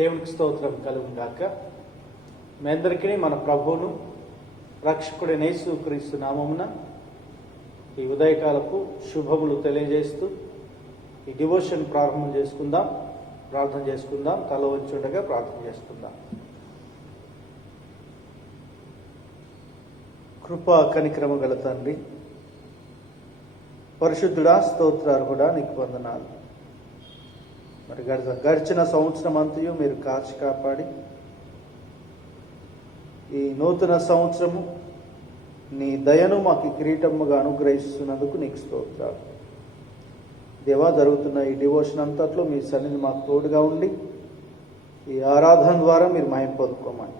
దేవునికి స్తోత్రం కలుగును గాక. మీ అందరికీ మన ప్రభువును రక్షకుడైన యేసుక్రీస్తు నామమున ఈ ఉదయకాలపు శుభములు తెలియజేస్తూ ఈ డివోషన్ ప్రారంభం చేసుకుందాం, ప్రార్థన చేసుకుందాం. తల వంచుండగా ప్రార్థన చేసుకుందాం. కృపా కనిక్రమ గల తండ్రి, పరిశుద్ధుడా, స్తోత్రార్హుడా, నీకు వందనాలు. మరి గడిచిన సంవత్సరం అంతయు మీరు కాచి కాపాడి ఈ నూతన సంవత్సరము నీ దయను మాకు కిరీటముగా అనుగ్రహిస్తున్నందుకు నీకు స్తోత్రాలు. దేవా, జరుగుతున్న ఈ డివోషన్ అంతట్లో మీ సన్నిధి మాకు తోడుగా ఉండి ఈ ఆరాధన ద్వారా మీరు మహిమ పొందుకోమని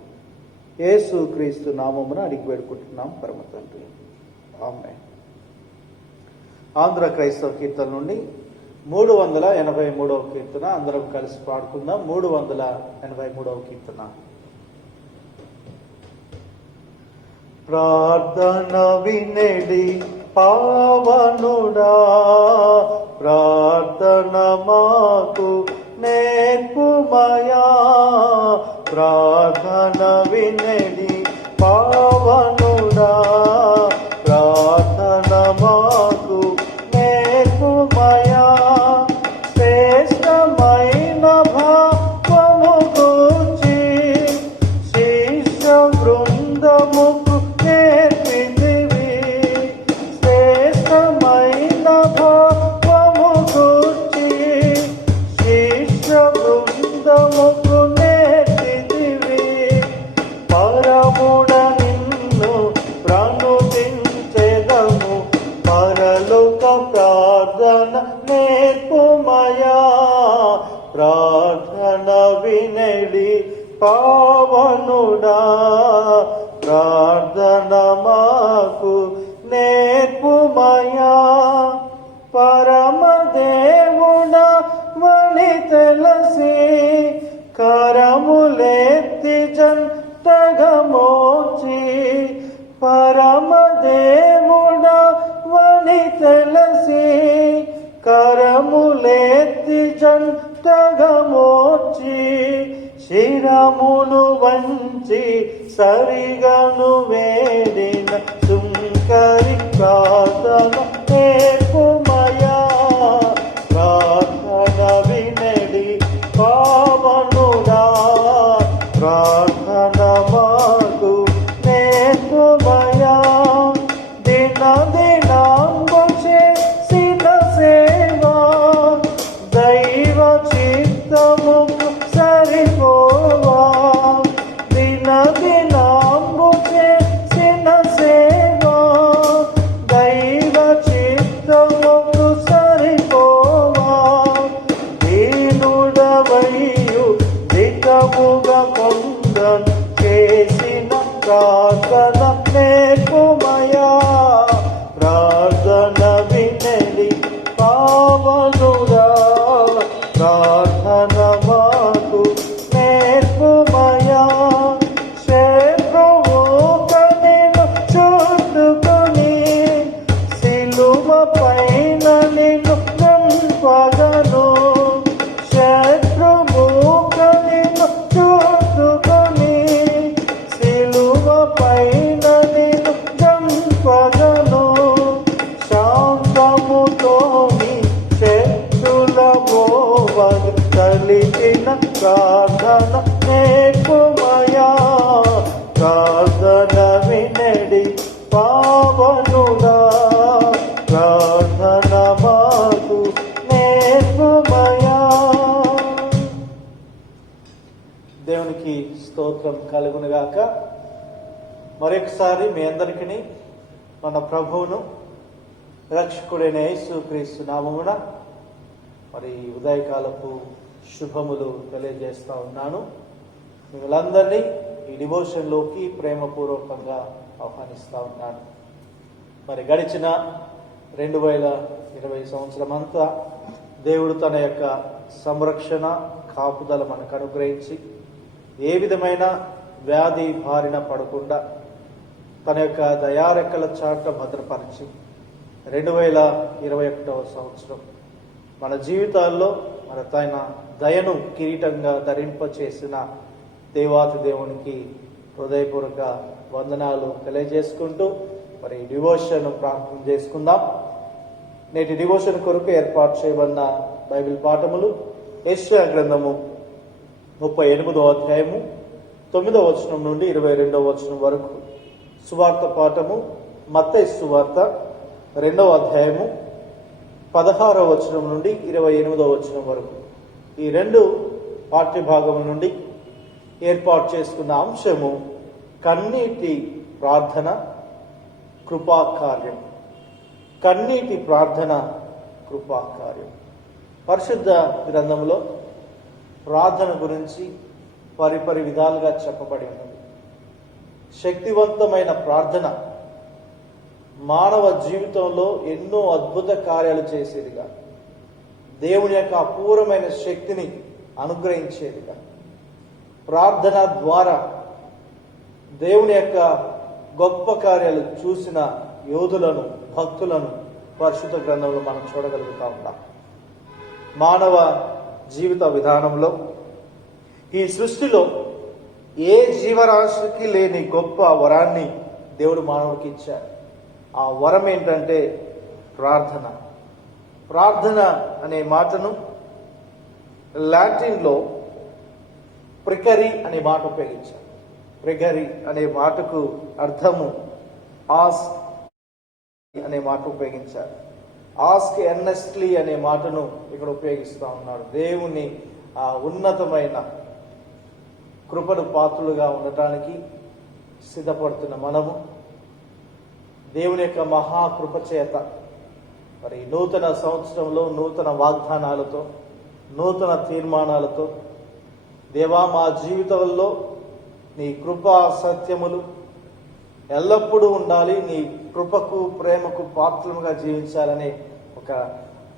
యేసుక్రీస్తు నామమున అడిగి వేడుకుంటున్నాం పరమ తండ్రి, ఆమేన్. ఆంధ్ర క్రైస్తవ కీర్తన నుండి 383వ కీర్తన అందరం కలిసి పాడుకుందాం. 383వ కీర్తన. ప్రార్థన వినెడి పావనుడా, ప్రార్థన మాకు నేర్పుమయా. ప్రార్థన వినెడి పావనుడా, ప్రార్థన మాకు నేర్పుమయా. శ్రేష్టమైన భావము గూర్చి శిష్య బృందముకు నేర్పితివి. శ్రేష్టమైన భావము గూర్చి శిష్య బృందముకు నేర్పితివి. పరముడ నిన్ను ప్రణుతించెదము, పరలోక ప్రార్థన నేర్పుమయా. ప్రార్థన వినెడి పావనుడా, ప్రార్థన మాకు నేర్పుమయా. పరమదేవుడా వని తెలసి కరములెత్తి జంటగా మోచి. పరమదేవుడా వని తెలసి కరములెత్తి జంటగా మోచి. శిరమును వంచి సరిగను వేడిన సుంకరి ప్రార్థన నేర్పుమయా. ప్రార్థన వినెడి పావనుడా, ప్రార్థన మాకు నేర్పుమయా. దిన దినాంబు చేసిన సేవా దైవ చిత్తముకు సరిపోవా. దిన దినాంబు చేసిన సేవా దైవ చిత్తముకు సరిపోవా. దీనుడవయ్యు దికముగా కొందను చేసిన ప్రార్థన నేర్పుమయా. ప్రార్థన వినెడి పావనుడా, ప్రార్థన మాకు నేర్పుమయా. శత్రువు నిన్ను చుట్టుకొని సిలువ పైన నిన్ను చంపగను. శత్రువు నిన్ను చుట్టుకొని సిలువ పైన నిన్ను చంపగను. శాంతముతోని శత్రుల మోవగ కలిగిన ప్రార్థన నేర్పుమయా. ప్రార్థన వినెడి పావనుడా, ప్రార్థన మాకు నేర్పుమయా. దేవునికి స్తోత్రం కలుగునుగాక. మరొకసారి మీ అందరికీ మన ప్రభువును రక్షకుడైన యేసుక్రీస్తు నామమున మరి ఉదయకాలపు శుభములు తెలియజేస్తా ఉన్నాను. మిమ్మల్ందరినీ ఈ డివోషన్లోకి ప్రేమపూర్వకంగా ఆహ్వానిస్తా ఉన్నాను. మరి గడిచిన 2020 సంవత్సరం అంతా దేవుడు తన యొక్క సంరక్షణ కాపుదల మనకు అనుగ్రహించి ఏ విధమైన వ్యాధి బారిన పడకుండా తన యొక్క దయారెక్కల చాట భద్రపరిచి 2021వ సంవత్సరం మన జీవితాల్లో మరి తన దయను కిరీటంగా ధరింపచేసిన దేవాతి దేవునికి హృదయపూర్వక వందనాలు తెలియజేసుకుంటూ మరి డివోషన్ ప్రారంభం చేసుకుందాం. నేటి డివోషన్ కొరకు ఏర్పాటు చేయబడిన బైబిల్ పాఠములు యెషయా గ్రంథము 38వ అధ్యాయము 9వ వచనం నుండి 22వ వచనం వరకు. సువార్త పాఠము మత్తయి సువార్త 2వ అధ్యాయము 16వ వచనం నుండి 28వ వచనం వరకు. ఈ రెండు పాఠ్యభాగముల నుండి ఏర్పాటు చేసుకున్న అంశము కన్నీటి ప్రార్థన కృపాకార్యం. కన్నీటి ప్రార్థన కృపాకార్యం. పరిశుద్ధ గ్రంథంలో ప్రార్థన గురించి పరిపరి విధాలుగా చెప్పబడి ఉన్నది. శక్తివంతమైన ప్రార్థన మానవ జీవితంలో ఎన్నో అద్భుత కార్యాలు చేసేదిగా, దేవుని యొక్క అపూర్వమైన శక్తిని అనుగ్రహించేదిగా, ప్రార్థన ద్వారా దేవుని యొక్క గొప్ప కార్యాలు చూసిన యోధులను, భక్తులను పరిశుద్ధ గ్రంథంలో మనం చూడగలుగుతా ఉన్నాం. మానవ జీవిత విధానంలో ఈ సృష్టిలో ఏ జీవరాశికి లేని గొప్ప వరాన్ని దేవుడు మానవుడికి ఇచ్చాడు. ఆ వరం ఏంటంటే ప్రార్థన. ప్రార్థన అనే మాటను లాటిన్లో ప్రికరీ అనే మాట ఉపయోగించారు. ప్రికరీ అనే మాటకు అర్థము ఆస్ అనే మాట ఉపయోగించారు. ఆస్క్ ఎర్నెస్ట్లీ అనే మాటను ఇక్కడ ఉపయోగిస్తూ ఉన్నాడు. దేవుని ఆ ఉన్నతమైన కృపను పాత్రులుగా ఉండటానికి సిద్ధపడుతున్న మనము దేవుని యొక్క మహాకృప చేత మరి నూతన సంవత్సరంలో నూతన వాగ్దానాలతో, నూతన తీర్మానాలతో, దేవా మా జీవితంలో నీ కృపా సత్యములు ఎల్లప్పుడూ ఉండాలి, నీ కృపకు ప్రేమకు పాత్రలుగా జీవించాలనే ఒక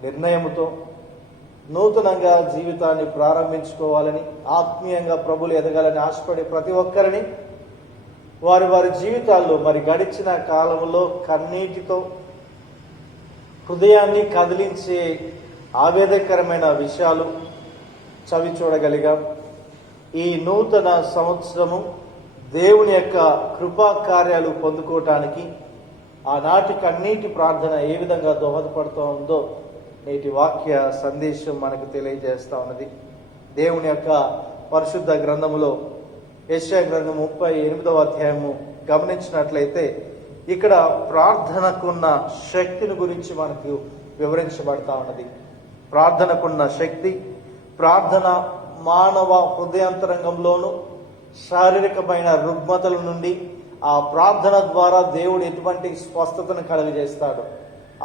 నిర్ణయంతో నూతనంగా జీవితాన్ని ప్రారంభించుకోవాలని, ఆత్మీయంగా ప్రభులు ఎదగాలని ఆశపడే ప్రతి ఒక్కరిని వారి వారి జీవితాల్లో మరి గడిచిన కాలంలో కన్నీటితో హృదయాన్ని కదిలించే ఆవేదకరమైన విషయాలు చవి చూడగలిగాం. ఈ నూతన సంవత్సరము దేవుని యొక్క కృపా కార్యాలు పొందుకోవటానికి ఆనాటి కన్నీటి ప్రార్థన ఏ విధంగా దోహదపడుతూ ఉందో నేటి వాక్య సందేశం మనకు తెలియజేస్తా ఉన్నది. దేవుని యొక్క పరిశుద్ధ గ్రంథములో యెషయా గ్రంథం 38వ అధ్యాయము గమనించినట్లయితే ఇక్కడ ప్రార్థనకున్న శక్తిని గురించి మనకు వివరించబడతా ఉన్నది. ప్రార్థనకున్న శక్తి, ప్రార్థన మానవ హృదయాంతరంగంలోనూ శారీరకమైన రుగ్మతల నుండి ఆ ప్రార్థన ద్వారా దేవుడు ఎటువంటి స్వస్థతను కలుగజేస్తాడు,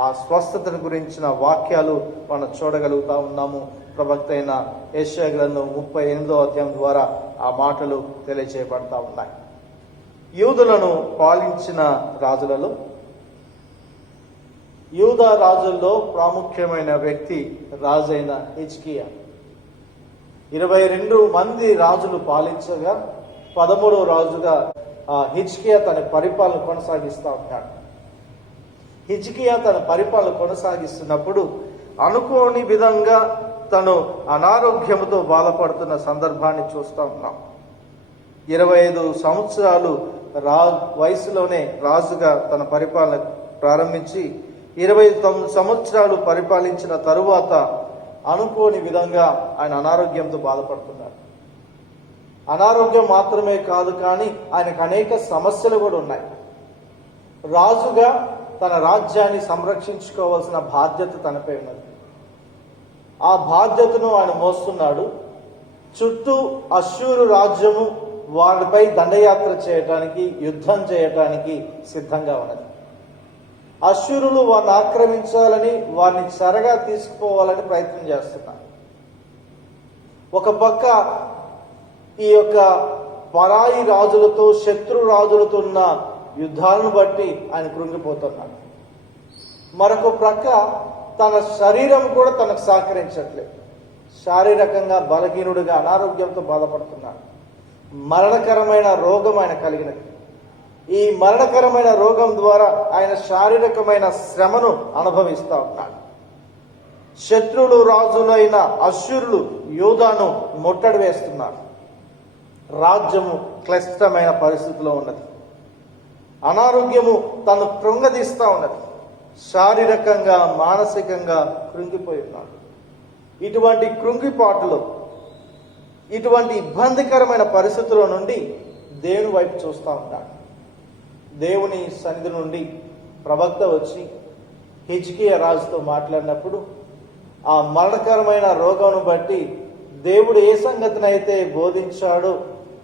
ఆ స్వస్థతను గురించిన వాక్యాలు మనం చూడగలుగుతా ఉన్నాము. ప్రవక్త అయిన యెషయా గ్రంథం 38వ అధ్యాయం ద్వారా ఆ మాటలు తెలియజేయబడతా ఉన్నాయి. యూదులను పాలించిన రాజులలో యూదా రాజుల్లో ప్రాముఖ్యమైన వ్యక్తి రాజైన హిజ్కియా. 22 మంది రాజులు పాలించగా 13వ రాజుగా హిజ్కియా తన పరిపాలన కొనసాగిస్తూ ఉన్నాడు. హిజ్కియా తన పరిపాలన కొనసాగిస్తున్నప్పుడు అనుకోని విధంగా తను అనారోగ్యంతో బాధపడుతున్న సందర్భాన్ని చూస్తూ ఉన్నాం. 25 సంవత్సరాలు వయసులోనే రాజుగా తన పరిపాలన ప్రారంభించి 29 సంవత్సరాలు పరిపాలించిన తరువాత అనుకోని విధంగా ఆయన అనారోగ్యంతో బాధపడుతున్నారు. అనారోగ్యం మాత్రమే కాదు, కానీ ఆయనకు అనేక సమస్యలు కూడా ఉన్నాయి. రాజుగా తన రాజ్యాన్ని సంరక్షించుకోవాల్సిన బాధ్యత తనపై ఉన్నది. ఆ బాధ్యతను ఆయన మోస్తున్నాడు. చుట్టూ అశ్షూరు రాజ్యము వారిపై దండయాత్ర చేయటానికి, యుద్ధం చేయటానికి సిద్ధంగా ఉన్నది. అశ్షూరులు వారిని ఆక్రమించాలని, వారిని చెరగా తీసుకుపోవాలని ప్రయత్నం చేస్తున్నారు. ఒక పక్క ఈ యొక్క పరాయి రాజులతో, శత్రు రాజులతో ఉన్న యుద్ధాలను బట్టి ఆయన కృంగిపోతున్నాడు. మరొక ప్రక్క తన శరీరం కూడా తనకు సహకరించట్లేదు. శారీరకంగా బలహీనుడిగా అనారోగ్యంతో బాధపడుతున్నాడు. మరణకరమైన రోగం ఆయన కలిగినది. ఈ మరణకరమైన రోగం ద్వారా ఆయన శారీరకమైన శ్రమను అనుభవిస్తూ ఉన్నాడు. శత్రువులు రాజులైన అశ్షూరులు యూదాను ముట్టడి వేస్తున్నారు. రాజ్యము క్లిష్టమైన పరిస్థితిలో ఉన్నది. అనారోగ్యము తను కృంగదీస్తూ ఉన్నది. శారీరకంగా మానసికంగా కృంగిపోయి ఉన్నాడు. ఇటువంటి కృంగిపాటులో, ఇటువంటి ఇబ్బందికరమైన పరిస్థితుల నుండి దేవుని వైపు చూస్తూ ఉంటాడు. దేవుని సన్నిధి నుండి ప్రవక్త వచ్చి హిజ్కియా రాజుతో మాట్లాడినప్పుడు ఆ మరణకరమైన రోగమును బట్టి దేవుడు ఏ సంగతినైతే బోధించాడో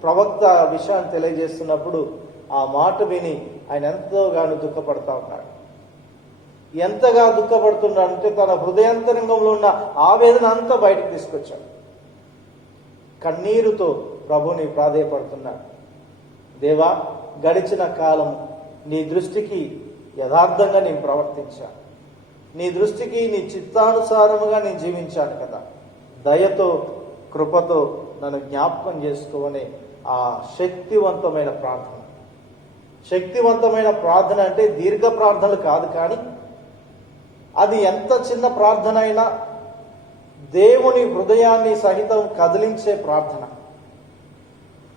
ప్రవక్త ఆ విషయాన్ని తెలియజేస్తున్నప్పుడు ఆ మాట విని ఆయన ఎంతోగానో దుఃఖపడతా ఉన్నాడు. ఎంతగా దుఃఖపడుతున్నాడంటే తన హృదయాంతరంగంలో ఉన్న ఆవేదన అంతా బయటకు తీసుకొచ్చాడు. కన్నీరుతో ప్రభుని ప్రాధేయపడుతున్నాడు. దేవా, గడిచిన కాలం నీ దృష్టికి యథార్థంగా నేను ప్రవర్తించాను. నీ దృష్టికి నీ చిత్తానుసారముగా నేను జీవించాను కదా. దయతో కృపతో నన్ను జ్ఞాపకం చేసుకోవనే ఆ శక్తివంతమైన ప్రార్థన. శక్తివంతమైన ప్రార్థన అంటే దీర్ఘ ప్రార్థనలు కాదు, కానీ అది ఎంత చిన్న ప్రార్థన అయినా దేవుని హృదయాన్ని సహితం కదిలించే ప్రార్థన.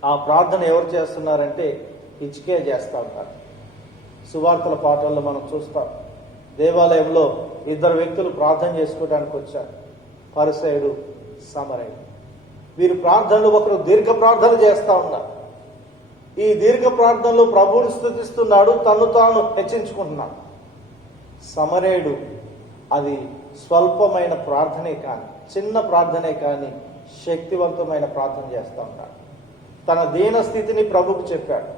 ఆ ప్రార్థన ఎవరు చేస్తున్నారంటే హిజ్కియా చేస్తూ ఉంటారు. సువార్తల పాఠాల్లో మనం చూస్తాం. దేవాలయంలో ఇద్దరు వ్యక్తులు ప్రార్థన చేసుకోవడానికి వచ్చారు, పరిసయ్యుడు, సమరయుడు. వీరు ప్రార్థనలు ఒకరు దీర్ఘ ప్రార్థన చేస్తూ ఉన్నారు. ఈ దీర్ఘ ప్రార్థనలో ప్రభువుని స్తుతిస్తున్నాడు, తను తాను హెచ్చించుకుంటున్నాడు. సమరయుడు అది స్వల్పమైన ప్రార్థనే కానీ, చిన్న ప్రార్థనే కానీ శక్తివంతమైన ప్రార్థన చేస్తూ ఉంటాడు. తన దీన స్థితిని ప్రభుకు చెప్పాడు.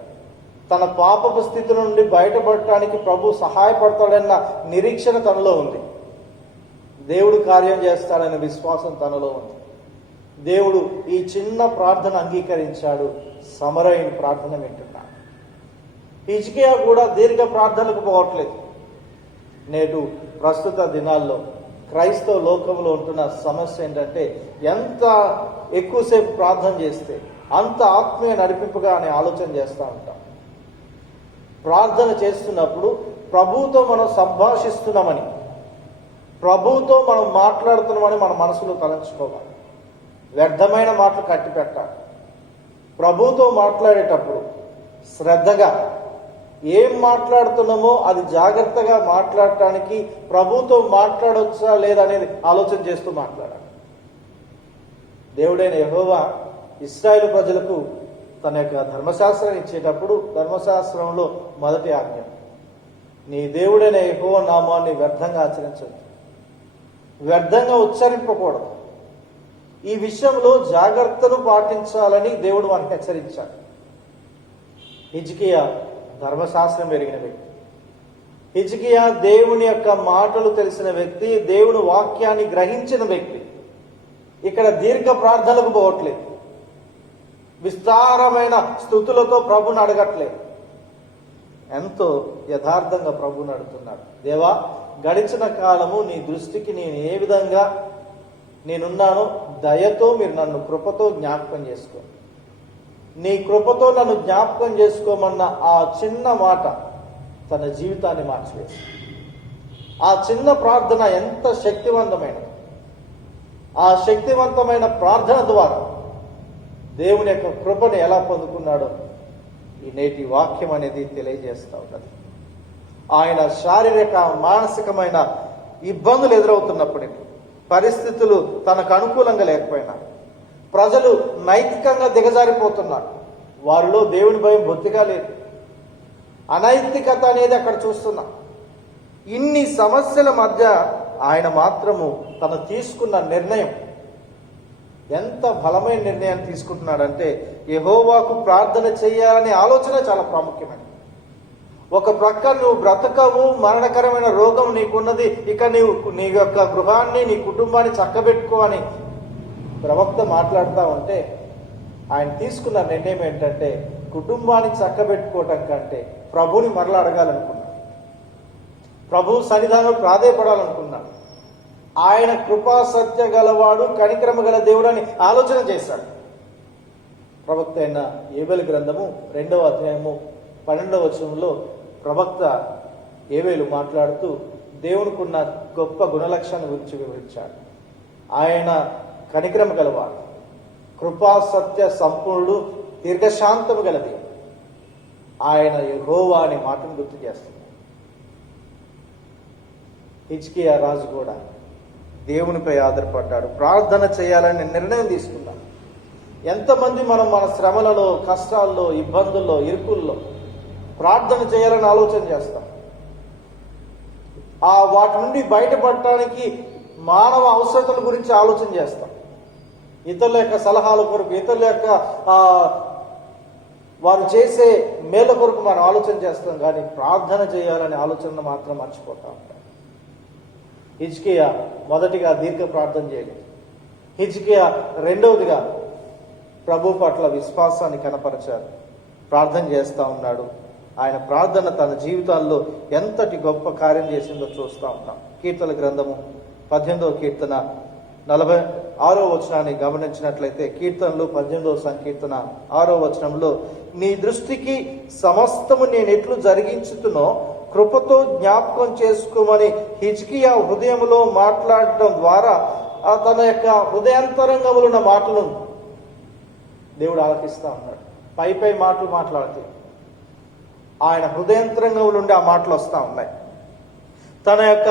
తన పాపపు స్థితి నుండి బయటపడటానికి ప్రభు సహాయపడతాడన్న నిరీక్షణ తనలో ఉంది. దేవుడు కార్యం చేస్తాడనే విశ్వాసం తనలో ఉంది. దేవుడు ఈ చిన్న ప్రార్థన అంగీకరించాడు. సమరయుని ప్రార్థన వింటున్నాడు. హిజ్కియా కూడా దీర్ఘ ప్రార్థనకు పోవట్లేదు. నేడు ప్రస్తుత దినాల్లో క్రైస్తవ లోకంలో ఉంటున్న సమస్య ఏంటంటే, ఎంత ఎక్కువసేపు ప్రార్థన చేస్తే అంత ఆత్మీయ నడిపింపుగా అనే ఆలోచన చేస్తూ ఉంటాం. ప్రార్థన చేస్తున్నప్పుడు ప్రభువుతో మనం సంభాషిస్తున్నామని, ప్రభువుతో మనం మాట్లాడుతున్నామని మన మనసులో తలంచుకోవాలి. వ్యర్థమైన మాటలు కట్టి పెట్టాలి. ప్రభువుతో మాట్లాడేటప్పుడు శ్రద్ధగా ఏం మాట్లాడుతున్నామో అది జాగ్రత్తగా మాట్లాడటానికి ప్రభువుతో మాట్లాడొచ్చా లేదా అనేది ఆలోచన చేస్తూ మాట్లాడాలి. దేవుడైన యెహోవా ఇశ్రాయేలు ప్రజలకు తన యొక్క ధర్మశాస్త్రాన్ని ఇచ్చేటప్పుడు ధర్మశాస్త్రంలో మొదటి ఆజ్ఞ, నీ దేవుడైన యెహోవా నామాన్ని వ్యర్థంగా ఆచరించదు, వ్యర్థంగా ఉచ్చరింపకూడదు. ఈ విషయంలో జాగ్రత్తను పాటించాలని దేవుడు వారికి హెచ్చరించాడు. హిజ్కియా ధర్మశాస్త్రం ఎరిగిన వ్యక్తి. హిజ్కియా దేవుని యొక్క మాటలు తెలిసిన వ్యక్తి, దేవుని వాక్యాన్ని గ్రహించిన వ్యక్తి. ఇక్కడ దీర్ఘ ప్రార్థనలకు పోవట్లేదు, విస్తారమైన స్తుతులతో ప్రభుని అడగట్లేదు. ఎంతో యథార్థంగా ప్రభుని అడుగుతున్నాడు. దేవా, గడిచిన కాలము నీ దృష్టికి నేను ఏ విధంగా నేనున్నానో దయతో మీరు నన్ను కృపతో జ్ఞాపకం చేసుకో. నీ కృపతో నన్ను జ్ఞాపకం చేసుకోమన్న ఆ చిన్న మాట తన జీవితాన్ని మార్చివేసి, ఆ చిన్న ప్రార్థన ఎంత శక్తివంతమైనది. ఆ శక్తివంతమైన ప్రార్థన ద్వారా దేవుని యొక్క కృపను ఎలా పొందుకున్నాడో ఈ నేటి వాక్యం అనేది తెలియజేస్తూ ఉన్నది. ఆయన శారీరక మానసికమైన ఇబ్బందులు ఎదురవుతున్నప్పటికీ, పరిస్థితులు తనకు అనుకూలంగా లేకపోయినా, ప్రజలు నైతికంగా దిగజారిపోతున్నారు, వారిలో దేవుని భయం బొత్తిగా లేదు, అనైతికత అనేది అక్కడ చూస్తున్నాం. ఇన్ని సమస్యల మధ్య ఆయన మాత్రము తను తీసుకున్న నిర్ణయం, ఎంత బలమైన నిర్ణయాన్ని తీసుకుంటున్నాడంటే, యెహోవాకు ప్రార్థన చేయాలనే ఆలోచన చాలా ప్రాముఖ్యమైనది. ఒక ప్రక్క నువ్వు బ్రతకవు, మరణకరమైన రోగం నీకున్నది, ఇక నీ యొక్క గృహాన్ని, నీ కుటుంబాన్ని చక్కబెట్టుకో అని ప్రవక్త మాట్లాడుతూ ఉంటే, ఆయన తీసుకున్న నిర్ణయం ఏంటంటే, కుటుంబాన్ని చక్కబెట్టుకోవటం కంటే ప్రభుని మరలా అడగాలనుకున్నాడు. ప్రభు సన్నిధానంలో ప్రాధేయపడాలనుకున్నాడు. ఆయన కృపా సత్య గలవాడు, కనికరమ గల దేవుడు అని ఆలోచన చేశాడు. ప్రవక్త అయిన యోవేలు గ్రంథము 2వ అధ్యాయము 12వ వచనంలో ప్రవక్త యోవేలు మాట్లాడుతూ, దేవునికి ఉన్న గొప్ప గుణలక్షణాన్ని గురించి వివరించాడు. ఆయన కనికరము గలవాడు, కృపా సత్య సంపూర్ణుడు, దీర్ఘశాంతము గలది. ఆయన యెహోవా అనే మాటను గుర్తు చేస్తున్నాడు. హిజ్కియా రాజు కూడా దేవునిపై ఆధారపడ్డాడు, ప్రార్థన చేయాలని నిర్ణయం తీసుకున్నాడు. ఎంతమంది మనం మన శ్రమలలో, కష్టాల్లో, ఇబ్బందుల్లో, ఇరుకుల్లో ప్రార్థన చేయాలని ఆలోచన చేస్తాం. వాటి నుండి బయటపడటానికి మానవ అవసరతల గురించి ఆలోచన చేస్తాం. ఇతరుల యొక్క సలహాల కొరకు, ఇతరుల యొక్క వారు చేసే మేల కొరకు మనం ఆలోచన చేస్తాం, కానీ ప్రార్థన చేయాలనే ఆలోచన మాత్రం మర్చిపోతా ఉంటాం. హిజ్కియా మొదటిగా దీర్ఘ ప్రార్థన చేయలేదు. హిజ్కియా రెండవదిగా ప్రభు పట్ల విశ్వాసాన్ని కనపరచారు, ప్రార్థన చేస్తూ ఉన్నాడు. ఆయన ప్రార్థన తన జీవితాల్లో ఎంతటి గొప్ప కార్యం చేసిందో చూస్తూ ఉంటాం. కీర్తన గ్రంథము 18వ కీర్తన 46వ వచనాన్ని గమనించినట్లయితే, కీర్తనలు 18వ సంకీర్తన 6వ వచనంలో, నీ దృష్టికి సమస్తము నేను ఎట్లు జరిగించుతునో కృపతో జ్ఞాపకం చేసుకోమని హిజ్కియా హృదయంలో మాట్లాడటం ద్వారా తన యొక్క హృదయాంతరంగంలో ఉన్న మాటలను దేవుడు ఆలకిస్తూ ఉన్నాడు. పై మాటలు మాట్లాడితే ఆయన హృదయాంతరంగంలో నుండి ఆ మాటలు వస్తూ ఉన్నాయి. తన యొక్క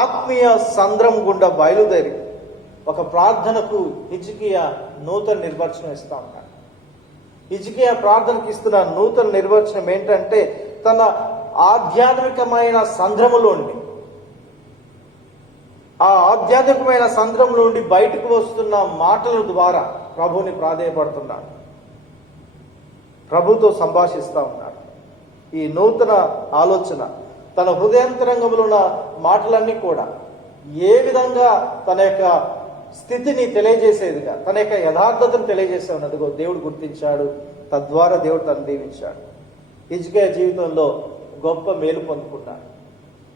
ఆత్మీయ సంద్రం గుండా బయలుదేరి ఒక ప్రార్థనకు హిజ్కియా నూతన నిర్వచనం ఇస్తా ఉన్నాడు. హిజ్కియా ప్రార్థనకి ఇస్తున్న నూతన నిర్వచనం ఏంటంటే, తన ఆధ్యాత్మికమైన సంద్రములోండి, ఆ ఆధ్యాత్మికమైన సంద్రంలో నుండి బయటకు వస్తున్న మాటల ద్వారా ప్రభువుని ప్రాధేయపడుతున్నాడు, ప్రభుతో సంభాషిస్తూ ఉన్నాడు. ఈ నూతన ఆలోచన తన హృదయాంతరంగంలో ఉన్న మాటలన్నీ కూడా ఏ విధంగా తన యొక్క స్థితిని తెలియజేసేదిగా, తన యొక్క యథార్థతను తెలియజేసే ఉన్నదిగో దేవుడు గుర్తించాడు. తద్వారా దేవుడు తను దీవించాడు. హిజ్కియా జీవితంలో గొప్ప మేలు పొందుకున్నాడు.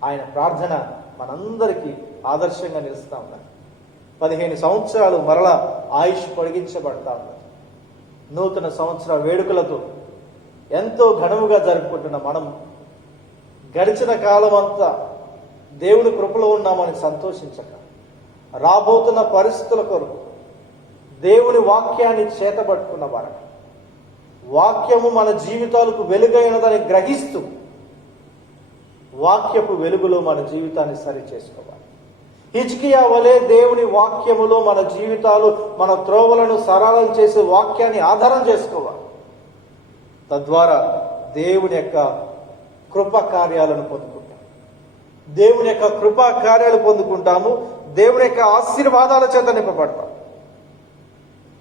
ఆయన ప్రార్థన మనందరికీ ఆదర్శంగా నిలుస్తూ ఉన్నది. 15 సంవత్సరాలు మరలా ఆయుష్ పొడిగించబడతా ఉన్నది. నూతన సంవత్సర వేడుకలతో ఎంతో ఘనముగా జరుపుకుంటున్న మనం గడిచిన కాలం అంతా దేవుని కృపలో ఉన్నామని సంతోషించక, రాబోతున్న పరిస్థితుల కొరకు దేవుని వాక్యాన్ని చేతబట్టుకున్న వారు, వాక్యము మన జీవితాలకు వెలుగైనదని గ్రహిస్తూ వాక్యపు వెలుగులో మన జీవితాన్ని సరి చేసుకోవాలి. హిజ్కియా వలె దేవుని వాక్యములో మన జీవితాలు, మన త్రోవలను సరళం చేసే వాక్యాన్ని ఆధారం చేసుకోవాలి. తద్వారా దేవుని యొక్క కృపా కార్యాలను పొందుకుంటాం. దేవుని యొక్క కృపా కార్యాలు పొందుకుంటాము. దేవుని యొక్క ఆశీర్వాదాల చేత నింపబడతాం.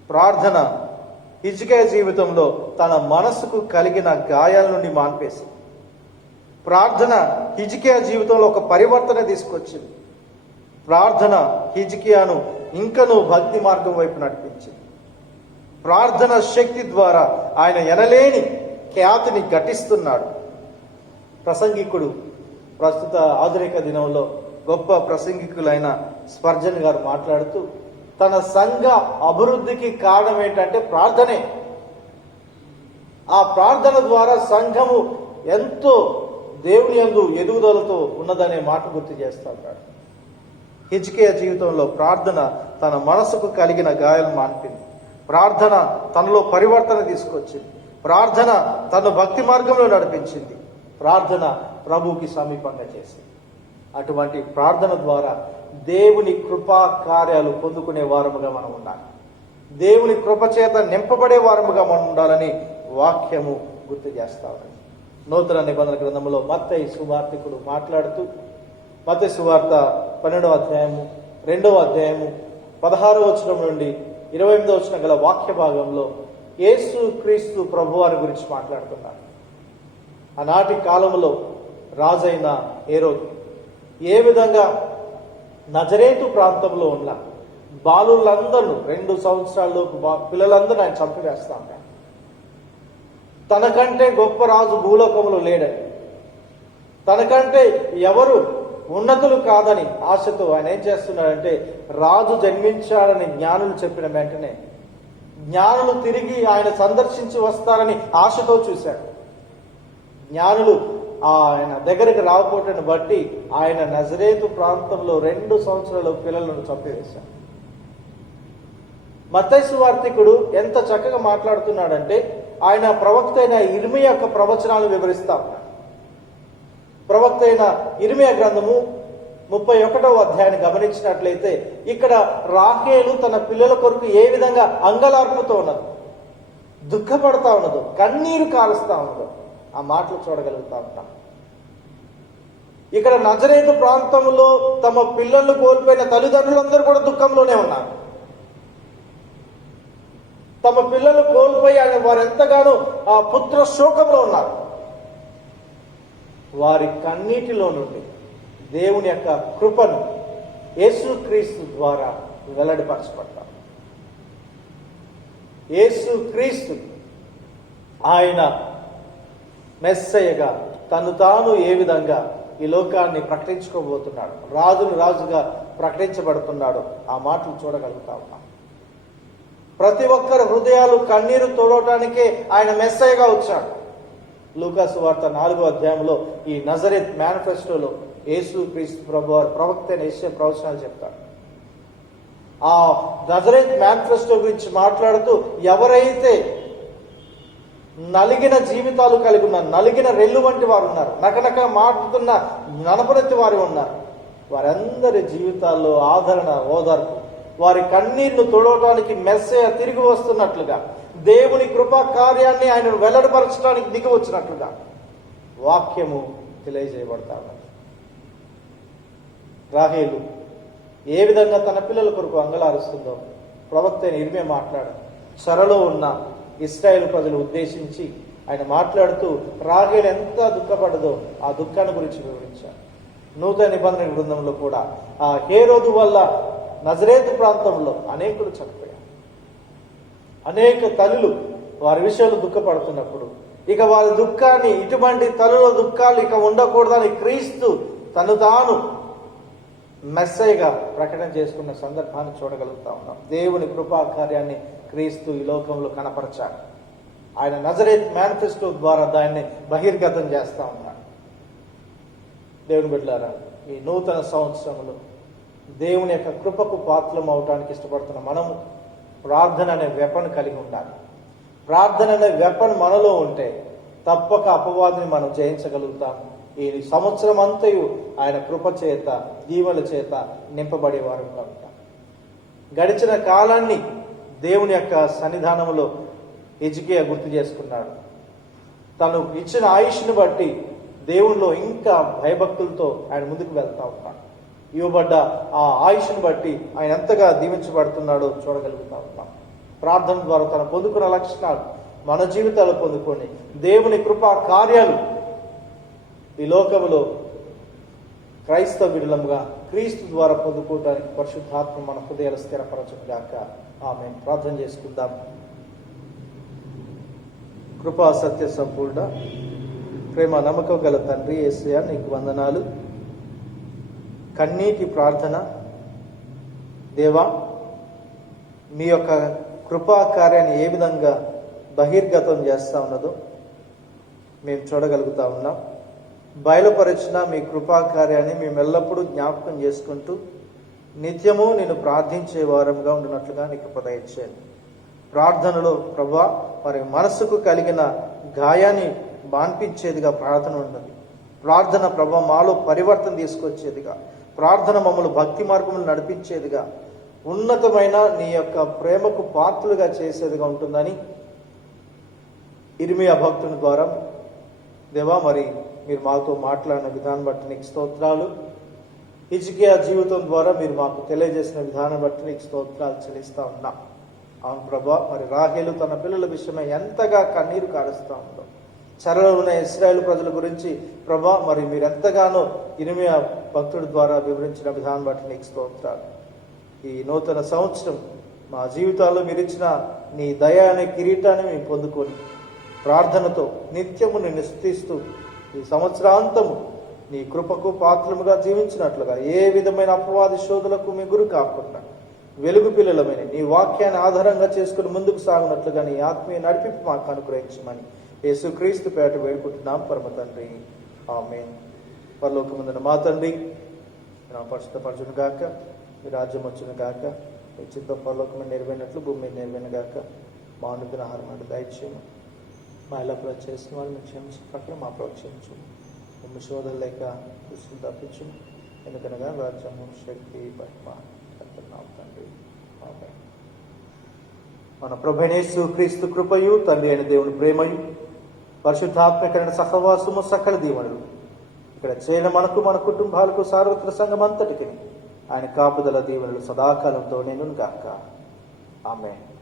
ప్రార్థన హిజ్కియా జీవితంలో తన మనసుకు కలిగిన గాయాల నుండి మాన్పేసి, ప్రార్థన హిజ్కియా జీవితంలో ఒక పరివర్తన తీసుకొచ్చింది. ప్రార్థన హిజ్కియాను ఇంకనూ భక్తి మార్గం వైపు నడిపించింది. ప్రార్థన శక్తి ద్వారా ఆయన ఎనలేని ఖ్యాతిని ఘటిస్తున్నాడు. ప్రసంగికుడు, ప్రస్తుత ఆధునిక దినంలో గొప్ప ప్రసంగికులైన స్పర్జన్ గారు మాట్లాడుతూ, తన సంఘ అభివృద్ధికి కారణం ఏంటంటే ప్రార్థనే. ఆ ప్రార్థన ద్వారా సంఘము ఎంతో దేవుని యందు ఎదుగుదలతో ఉన్నదనే మాట గుర్తు చేస్తూ ఉంటాడు. హిజ్కియా జీవితంలో ప్రార్థన తన మనసుకు కలిగిన గాయాలు మాన్పింది. ప్రార్థన తనలో పరివర్తన తీసుకొచ్చింది. ప్రార్థన తన భక్తి మార్గంలో నడిపించింది. ప్రార్థన ప్రభువుకి సమీపంగా చేసింది. అటువంటి ప్రార్థన ద్వారా దేవుని కృపా కార్యాలు పొందుకునే వారముగా మనం ఉండాలి. దేవుని కృప చేత నింపబడే వారముగా మనం ఉండాలని వాక్యము గుర్తు చేస్తా ఉంది. నూతన నిబంధన గ్రంథంలో మత్తయి సువార్తికుడు మాట్లాడుతూ, మత్తయి సువార్త 12వ అధ్యాయము 2వ అధ్యాయము 16వ వచనం నుండి 28వ వచనం గల వాక్య భాగంలో యేసు క్రీస్తు ప్రభువారి గురించి మాట్లాడుతున్నారు. ఆనాటి కాలంలో రాజైన హేరోదు ఏ విధంగా నజరేతు ప్రాంతంలో ఉన్న బాలులందరూ 2 సంవత్సరాల్లోపు పిల్లలందరూ ఆయన చంపివేస్తా ఉంటారు. తనకంటే గొప్ప రాజు భూలోకంలో లేడని, తనకంటే ఎవరు ఉన్నతులు కాదని ఆశతో ఆయన ఏం చేస్తున్నాడంటే, రాజు జన్మించాడని జ్ఞానులు చెప్పిన వెంటనే జ్ఞానులు తిరిగి ఆయన సందర్శించి వస్తారని ఆశతో చూశాడు. జ్ఞానులు ఆయన దగ్గరికి రాకపోవటాన్ని బట్టి ఆయన నజరేతు ప్రాంతంలో 2 సంవత్సరాల పిల్లలను చంపివేశారు. మత్తయి సువార్తికుడు ఎంత చక్కగా మాట్లాడుతున్నాడంటే ఆయన ప్రవక్త అయిన ఇర్మియా యొక్క ప్రవచనాలు వివరిస్తా ఉన్నాడు. ప్రవక్త అయిన ఇర్మియా గ్రంథము 31వ అధ్యాయాన్ని గమనించినట్లయితే ఇక్కడ రాహేలు తన పిల్లల కొరకు ఏ విధంగా అంగలార్పుతో ఉన్నది, దుఃఖపడతా ఉన్నదో, కన్నీరు కారుస్తా ఉన్నదో ఆ మాటలు చూడగలుగుతా ఉంటాం. ఇక్కడ నజరేతు ప్రాంతంలో తమ పిల్లలు కోల్పోయిన తల్లిదండ్రులందరూ కూడా దుఃఖంలోనే ఉన్నారు. తమ పిల్లలు కోల్పోయి వారు ఎంతగానో ఆ పుత్ర శోకంలో ఉన్నారు. వారి కన్నీటిలో నుండి దేవుని యొక్క కృపను యేసుక్రీస్తు ద్వారా వెల్లడిపరచబడతారు. యేసుక్రీస్తు ఆయన మెస్సయ్యగా తను తాను ఏ విధంగా ఈ లోకాన్ని ప్రకటించుకోబోతున్నాడు, రాజుగా ప్రకటించబడుతున్నాడు, ఆ మాటలు చూడగలుగుతా ఉన్నాం. ప్రతి ఒక్కరి హృదయాలు కన్నీరు తోడటానికే ఆయన మెస్సయ్యగా వచ్చాడు. లూకా సువార్త 4వ అధ్యాయంలో ఈ నజరేత్ మేనిఫెస్టోలో యేసుక్రీస్తు ప్రభువారు ప్రవక్త అయిన యెషయా ప్రవచనాలు చెప్తాడు. ఆ నజరేత్ మేనిఫెస్టో గురించి మాట్లాడుతూ ఎవరైతే నలిగిన జీవితాలు కలిగి ఉన్నారు, నలిగిన రెల్లు వంటి వారు ఉన్నారు, నకనక మాట్లాడుతున్న ననపనెత్తి వారు ఉన్నారు, వారందరి జీవితాల్లో ఆదరణ, ఓదార్పు, వారి కన్నీళ్లు తొడవడానికి మెస్సయ్య తిరిగి వస్తున్నట్లుగా, దేవుని కృపా కార్యాన్ని ఆయన వెల్లడిపరచడానికి దిగి వచ్చినట్లుగా వాక్యము తెలియజేయబడతా ఉన్నది. రాహేలు ఏ విధంగా తన పిల్లల కొరకు అంగలారుస్తుందో ప్రవక్త అయిన ఇర్మియా మాట్లాడారు. చెరలో ఉన్న ఇశ్రాయేలు ప్రజలు ఉద్దేశించి ఆయన మాట్లాడుతూ రాహేలు ఎంత దుఃఖపడదో ఆ దుఃఖాన్ని గురించి వివరించారు. నూతన నిబంధన బృందంలో కూడా ఆ హేరోదు వల్ల నజరేతు ప్రాంతంలో అనేకులు చనిపోయారు. అనేక తల్లులు వారి విషయంలో దుఃఖపడుతున్నప్పుడు ఇక వారి దుఃఖాన్ని, ఇటువంటి తల్లుల దుఃఖాలు ఇక ఉండకూడదని క్రీస్తు తను తాను మెస్సయ్యగా ప్రకటన చేసుకున్న సందర్భాన్ని చూడగలుగుతా ఉన్నాం. దేవుని కృపా కార్యాన్ని క్రీస్తు ఈ లోకంలో కనపరచాడు. ఆయన నజరేత్ మేనిఫెస్టో ద్వారా దాన్ని బహిర్గతం చేస్తా ఉన్నాడు. దేవుని బిడ్డలారా, ఈ నూతన సంవత్సరంలో దేవుని యొక్క కృపకు పాత్రం అవటానికి ఇష్టపడుతున్న మనము ప్రార్థన అనే వెపన్ కలిగి ఉండాలి. ప్రార్థన అనే వెపన్ మనలో ఉంటే తప్పక అపవాదిని మనం జయించగలుగుతాము. ఈ సంవత్సరం అంతయు ఆయన కృప చేత, దీవెనల చేత నింపబడేవారు ఉంటాం. గడిచిన కాలాన్ని దేవుని యొక్క సన్నిధానంలో హిజ్కియా గుర్తు చేసుకున్నాడు. తను ఇచ్చిన ఆయుష్ని బట్టి దేవునిలో ఇంకా భయభక్తులతో ఆయన ముందుకు వెళ్తా ఉన్నాడు. ఇవ్వబడ్డ ఆ ఆయుష్ని బట్టి ఆయన ఎంతగా దీవించబడుతున్నాడో చూడగలుగుతా ఉన్నాం. ప్రార్థన ద్వారా తను పొందుకున్న లక్షణాలు మన జీవితాలు పొందుకొని దేవుని కృపా కార్యాలు ఈ లోకములో క్రైస్తవ బిడ్డలముగా క్రీస్తు ద్వారా పొందుకోవడానికి పరిశుద్ధాత్మ మన హృదయాలు స్థిరపరచుగాక. ఆమె ప్రార్థన చేసుకుందాం. కృపా సత్య సంపూర్ణ ప్రేమ నమ్మకం గల తండ్రి యేసయ్యా, నీకు వందనాలు. కన్నీటి ప్రార్థన దేవా, మీ యొక్క కృపా కార్యాన్ని ఏ విధంగా బహిర్గతం చేస్తా ఉన్నదో మేము చూడగలుగుతా ఉన్నాం. బయలుపరిచిన మీ కృపా కార్యాన్ని మేము ఎల్లప్పుడూ జ్ఞాపకం చేసుకుంటూ నిత్యము నేను ప్రార్థించే వారంగా ఉండినట్లుగా నీకు దయచేయండి. ప్రార్థనలో ప్రభా వారి మనసుకు కలిగిన గాయాన్ని మాన్పించేదిగా ప్రార్థన ఉన్నది. ప్రార్థన ప్రభా మాలో పరివర్తన తీసుకొచ్చేదిగా, ప్రార్థన మమ్మల్ని భక్తి మార్గములు నడిపించేదిగా, ఉన్నతమైన నీ యొక్క ప్రేమకు పాత్రలుగా చేసేదిగా ఉంటుందని ఇర్మియా భక్తుని ద్వారా దేవా మరి మీరు మాతో మాట్లాడిన విధానం బట్టి నీకు స్తోత్రాలు. హిజ్కియా జీవితం ద్వారా మీరు మాకు తెలియజేసిన విధానం బట్టి నీకు స్తోత్రాలు చెల్లిస్తా ఉన్నా. అవును ప్రభా, మరి రాహేలు తన పిల్లల విషయమై ఎంతగా కన్నీరు కారుస్తూ ఉందో, చెరలో ఉన్న ఇశ్రాయేలు ప్రజల గురించి ప్రభా మరి మీరు ఎంతగానో ఇర్మియా భక్తుడి ద్వారా వివరించిన విధానం బట్టి నీకు స్తోత్రాలు. ఈ నూతన సంవత్సరం మా జీవితాల్లో మీరు ఇచ్చిన నీ దయ అనే కిరీటాన్ని మేము పొందుకొని ప్రార్థనతో నిత్యము నిన్ను స్తుతిస్తూ ఈ సంవత్సరాంతము నీ కృపకు పాత్రముగా జీవించినట్లుగా ఏ విధమైన అపవాది శోధులకు మీ గురి కాకుండా వెలుగు పిల్లలమైన నీ వాక్యాన్ని ఆధారంగా చేసుకుని ముందుకు సాగినట్లుగా నీ ఆత్మీయ నడిపింపు మాకు అనుగ్రహించమని యేసుక్రీస్తు పేట వేడుకుంటున్నాం పరమ తండ్రి. ఆమేన్. పరలోకమందున మా తండ్రి, నా పరిశుద్ధపరచును గాక, మీ రాజ్యం వచ్చును గాక, మీ చిత్తం పరలోకం నెరవేరినట్లు భూమి మీద నెరవేరును గాక. మా అనుదిన ఆహారం మాకు దయచేయము. మా ఎల్లప్పుడూ చేసిన వాళ్ళు మీకు క్షమించిన ప్రకారం మా ప్రోక్షించు. మేము శోధన లేక దుస్తులు తప్పించు. ఎందుకనగా రాజ్యము, శక్తి, మహిమ కర్తనామ తండ్రి. ఆమేన్. మన ప్రభువైన యేసు క్రీస్తు కృపయు, తండ్రి అయిన దేవుని ప్రేమయు, పరిశుద్ధాత్మకరణ సహవాసము, సకల దీవెనలు ఇక్కడ చేరిన మనకు, మన కుటుంబాలకు, సార్వత్రిక సంఘం అంతటికి ఆయన కాపుదల దీవెనలు సదాకాలంతో నేను గాక. ఆమేన్.